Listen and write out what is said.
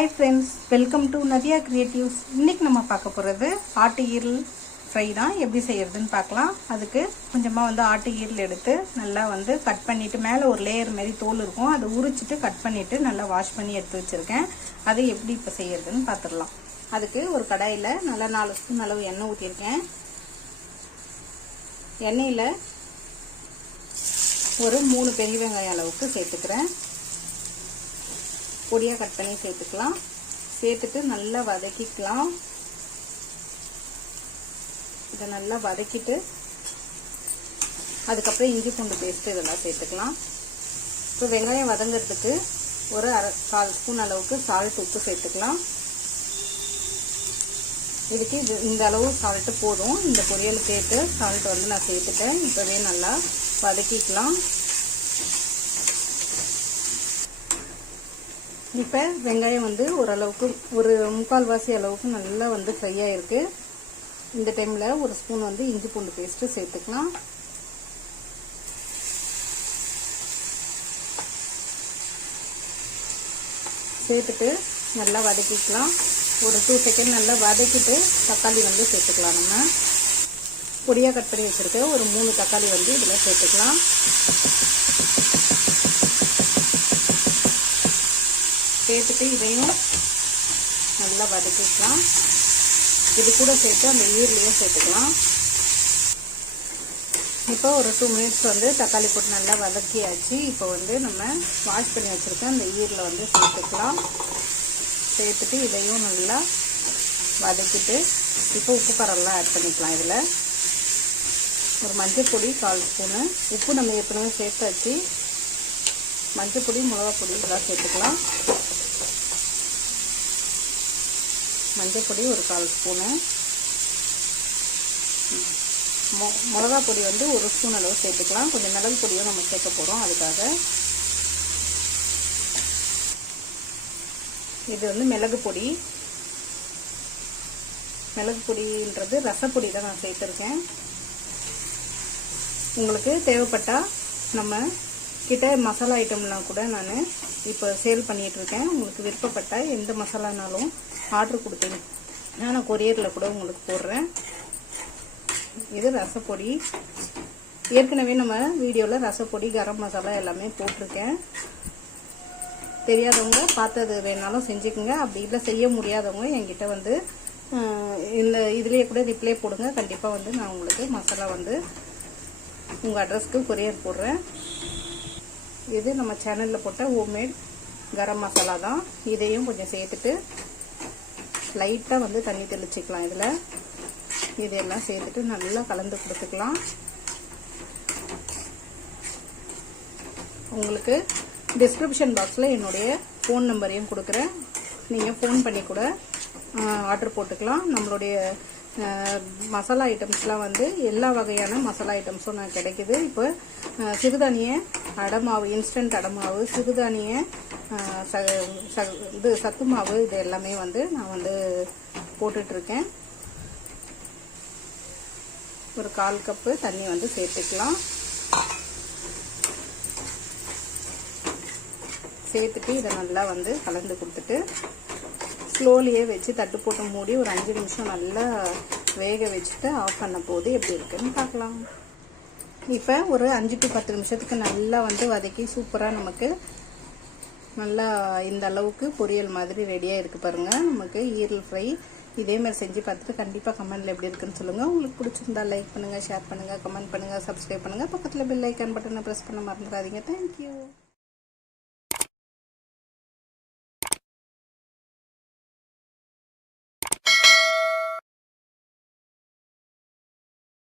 Hi friends welcome to Nadiya creatives இன்றைக்கி நம்ம பார்க்க போகிறது ஆட்டு ஈரல் ஃப்ரை தான். எப்படி செய்கிறதுன்னு பார்க்கலாம். அதுக்கு கொஞ்சமாக வந்து ஆட்டு ஈரல் எடுத்து நல்லா வந்து கட் பண்ணிவிட்டு மேலே ஒரு லேயர் மாரி தோல் இருக்கும். அதை உரிச்சிட்டு கட் பண்ணிவிட்டு நல்லா வாஷ் பண்ணி எடுத்து வச்சுருக்கேன். அதை எப்படி இப்போ செய்கிறதுன்னு பார்த்துடலாம். அதுக்கு ஒரு கடாயில் நல்லா நாலு ஸ்பூன் அளவு எண்ணெய் ஊற்றிருக்கேன் எண்ணெயில் ஒரு மூணு பெரிய வெங்காயம் அளவுக்கு சேர்த்துக்கிறேன். பொடியாக கட் பண்ணி சேர்த்துக்கலாம். சேர்த்துட்டு நல்லா வதக்கிக்கலாம். இதை நல்லா வதக்கிட்டு அதுக்கப்புறம் இஞ்சி பூண்டு பேஸ்ட்டு இதெல்லாம் சேர்த்துக்கலாம். இப்போ வெங்காயம் வதங்கிறதுக்கு ஒரு அரை கால் ஸ்பூன் அளவுக்கு சால்ட் உப்பு சேர்த்துக்கலாம். இதுக்கு இது இந்த அளவு சால்ட்டு போதும். இந்த பொரியல் சேர்த்து சால்ட் வந்து நான் சேர்த்துட்டேன். இப்போவே நல்லா வதக்கிக்கலாம். இப்போ வெங்காயம் வந்து ஓரளவுக்கு ஒரு முக்கால்வாசி அளவுக்கு நல்லா வந்து ஃப்ரை ஆகிருக்கு இந்த டைமில் ஒரு ஸ்பூன் வந்து இஞ்சி பூண்டு பேஸ்ட்டு சேர்த்துக்கலாம். சேர்த்துட்டு நல்லா வதக்கிக்கலாம். ஒரு டூ செகண்ட் நல்லா வதக்கிட்டு தக்காளி வந்து சேர்த்துக்கலாம் நம்ம. பொடியாக கட் பண்ணி வச்சுருக்க ஒரு மூணு தக்காளி வந்து இதில் சேர்த்துக்கலாம். சேர்த்துட்டு இதையும் நல்லா வதக்கிக்கலாம். இது கூட சேர்த்து அந்த ஈரலையும் சேர்த்துக்கலாம். இப்போ ஒரு டூ மினிட்ஸ் வந்து தக்காளி போட்டு நல்லா வதக்கியாச்சு. இப்போ வந்து நம்ம வாஷ் பண்ணி வச்சுருக்க அந்த ஈரில் வந்து சேர்த்துக்கலாம். சேர்த்துட்டு இதையும் நல்லா வதக்கிட்டு இப்போ உப்பு காரெல்லாம் ஆட் பண்ணிக்கலாம் இதில். ஒரு மஞ்சள் பொடி கால் ஸ்பூனு. உப்பு நம்ம ஏற்கனவே சேர்த்தாச்சு. மஞ்சள் பொடி மிளகா பொடி இதெல்லாம் சேர்த்துக்கலாம். மஞ்சள் பொடி ஒரு கால் ஸ்பூனு. மொ மிளகா பொடி வந்து ஒரு ஸ்பூன் அளவு சேர்த்துக்கலாம். கொஞ்சம் மிளகு பொடியும் நம்ம சேர்க்க போகிறோம் அதுக்காக. இது வந்து மிளகு பொடி. மிளகு பொடின்றது ரசப்பொடி தான் நான் சேர்த்துருக்கேன். உங்களுக்கு தேவைப்பட்டால் நம்ம கிட்ட மசாலா ஐட்டம்லாம் கூட நான் இப்போ சேல் பண்ணிகிட்ருக்கேன் உங்களுக்கு விருப்பப்பட்ட எந்த மசாலானாலும் ஆர்டர் கொடுத்தீங்க நான் கொரியரில் கூட உங்களுக்கு போடுறேன். இது ரசப்பொடி. ஏற்கனவே நம்ம வீடியோவில் ரசப்பொடி கரம் மசாலா எல்லாமே போட்டிருக்கேன். தெரியாதவங்க பார்த்தது வேணாலும் செஞ்சுக்கோங்க. அப்படி இல்லை செய்ய முடியாதவங்க என்கிட்ட வந்து இந்த இதுலேயே கூட ரிப்ளை போடுங்க. கண்டிப்பாக வந்து நான் உங்களுக்கு மசாலா வந்து உங்கள் அட்ரஸ்க்கு கொரியர் போடுறேன். இது நம்ம சேனலில் போட்ட ஹோம்மேட் கரம் மசாலா தான். இதையும் கொஞ்சம் சேர்த்துட்டு லைட்டாக வந்து தண்ணி தெளிச்சிக்கலாம் இதில். இதெல்லாம் சேர்த்துட்டு நல்லா கலந்து கொடுத்துக்கலாம். உங்களுக்கு டிஸ்கிரிப்ஷன் பாக்ஸில் என்னுடைய ஃபோன் நம்பரையும் கொடுக்குறேன். நீங்கள் ஃபோன் பண்ணி கூட ஆர்டர் போட்டுக்கலாம். நம்மளுடைய மசாலா ஐட்டம்ஸ்லாம் வந்து எல்லா வகையான மசாலா ஐட்டம்ஸும் நான் கிடைக்குது. இப்போ சிறுதானிய அடமாவு இன்ஸ்டன்ட் அடமாவு சிறுதானிய இது சத்து மாவு இது எல்லாமே வந்து நான் வந்து போட்டுட்ருக்கேன். ஒரு கால் கப்பு தண்ணி வந்து சேர்த்துக்கலாம். சேர்த்துட்டு இதை நல்லா வந்து கலந்து கொடுத்துட்டு ஸ்லோலியே வச்சு தட்டு போட்டு மூடி ஒரு அஞ்சு நிமிஷம் நல்லா வேக வச்சுட்டு ஆஃப் பண்ண போது எப்படி இருக்குன்னு பார்க்கலாம். இப்போ ஒரு அஞ்சு டு பத்து நிமிஷத்துக்கு நல்லா வந்து வதக்கி சூப்பராக நமக்கு நல்லா இந்த அளவுக்கு பொரியல் மாதிரி ரெடியாக இருக்குது பாருங்கள் நமக்கு ஈரல் ஃப்ரை இதே மாதிரி செஞ்சு பார்த்துட்டு கண்டிப்பாக கமெண்ட்டில் எப்படி இருக்குன்னு சொல்லுங்கள் உங்களுக்கு பிடிச்சிருந்தா லைக் பண்ணுங்கள் ஷேர் பண்ணுங்கள் கமெண்ட் பண்ணுங்கள் சப்ஸ்கிரைப் பண்ணுங்கள் பக்கத்தில் பெல் ஐக்கான் பட்டனை ப்ரெஸ் பண்ண மறந்துடாதீங்க. தேங்க்யூ